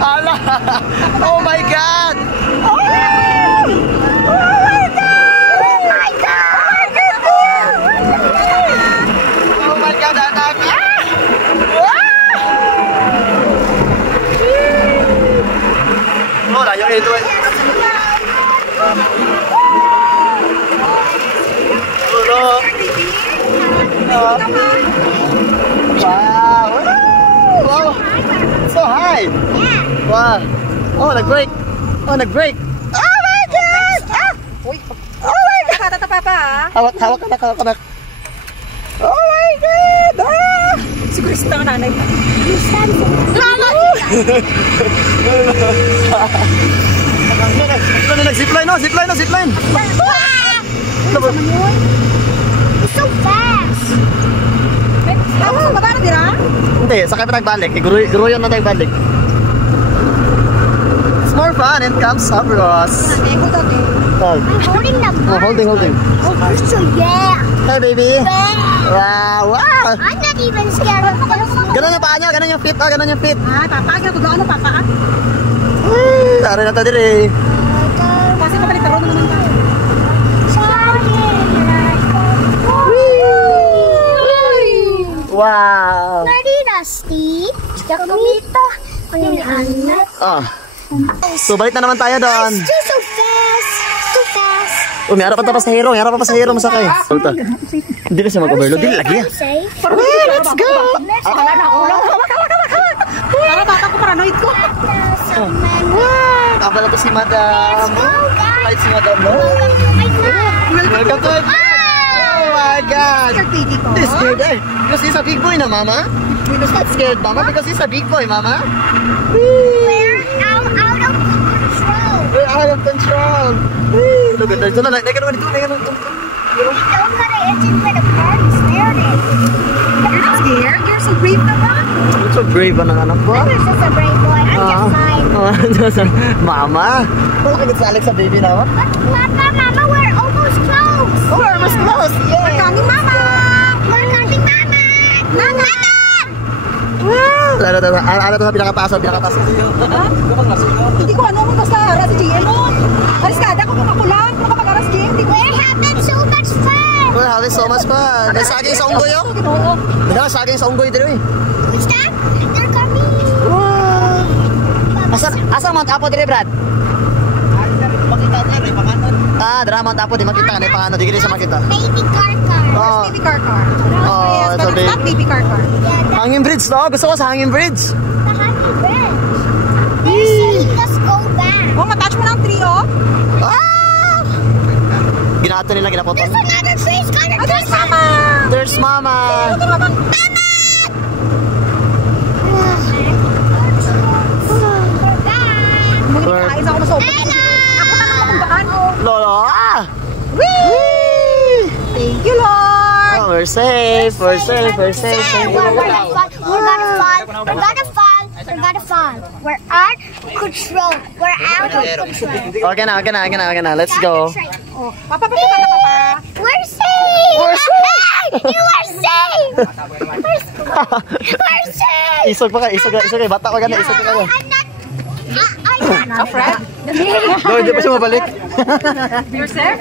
Ala! Oh my God! Oh! Yung ito eh. Wow! Wow! So high! Wow! Oh, nag-break! Oh, nag-break! Oh my God! Ah! Oh my God! Hawak ka na. Oh my God! Ah! Siguro sa nanay. Zipline no, zipline. So fast. Ako sa baba na dira? Hindi, sakay pa nagbalik. Guruyan na tayo balik. It's more fun and comes up, Ross. I'm holding the ball. Holding. Oh, so yeah. Hey, baby. Yeah. Wow. I'm not even scared of this. Ganun yung paa niya, ganun yung fit. Ah, papa, gano'n ko doon, papa. Tara na tayo dire. Kasi pabalik taro naman tayo. Wow. Marina, Steve. Kumita. Ah. So balik na naman tayo doon. Still so fast. So fast. Oh, may harap pa pasahero masakay. Sulta. Hindi na siya mag-overload. Dili lagi. Safe. Let's go. Akala na ako. Para bata ko, paranoid ko. Ako na to si Madam. Hi, si Madam, no? Welcome to my vlog. Oh my God. This scared eh. Because he's a big boy na, Mama. He was not scared, Mama, because he's a big boy, Mama. We're out of control. We're out of control. Look at that. Ito na, nagano'n ito. We don't got an engine where the party started. You're not scared? You're so brave naman. You're so brave ang anak ko. I'm just a brave boy. I'm just fine. Mama, bakit sa Alex sa baby naman? Mama, we're almost close. Oh, we're almost close. We're counting mama. We're counting mama. Mama. Ano ito sa pinakataas? Hindi ko ano, basta hara si GM mo. Ariskada ko kung ako lang. Kung kapag-aras game, hindi ko. We're having so much fun. We're having so much fun. May saging sa unggoy, oh. May saging sa unggoy dito, eh. Who's that? They're coming. Asa Mount Apo dire, Brad? Ah, dara Mount Apo di makita kanay pangano, di kini sa makita. Baby car. Oh. Baby car. Oh, Yes, it's but a it's not baby car. Hanging bridge, no? Gusto ko sa hanging bridge. The hanging bridge. They're saying let's go back. Oh, matouch mo ng tree, oh. Ah! Ginato nila, ginapotong. There's another tree. There's mama. There's Mama. Kain ako masobot. Ako na lang baan, oh. Lolo. Thank you, Lord. Oh, we're safe. We're safe. We're gonna fall. We're out of control. Okay na. Let's go. Oh, papa. We're safe. We're safe. You are safe. We're safe. Isog pa ka. Bata ka na. Isog pa ka. I'm not Fred? No, hindi pa siya mabalik. You're safe?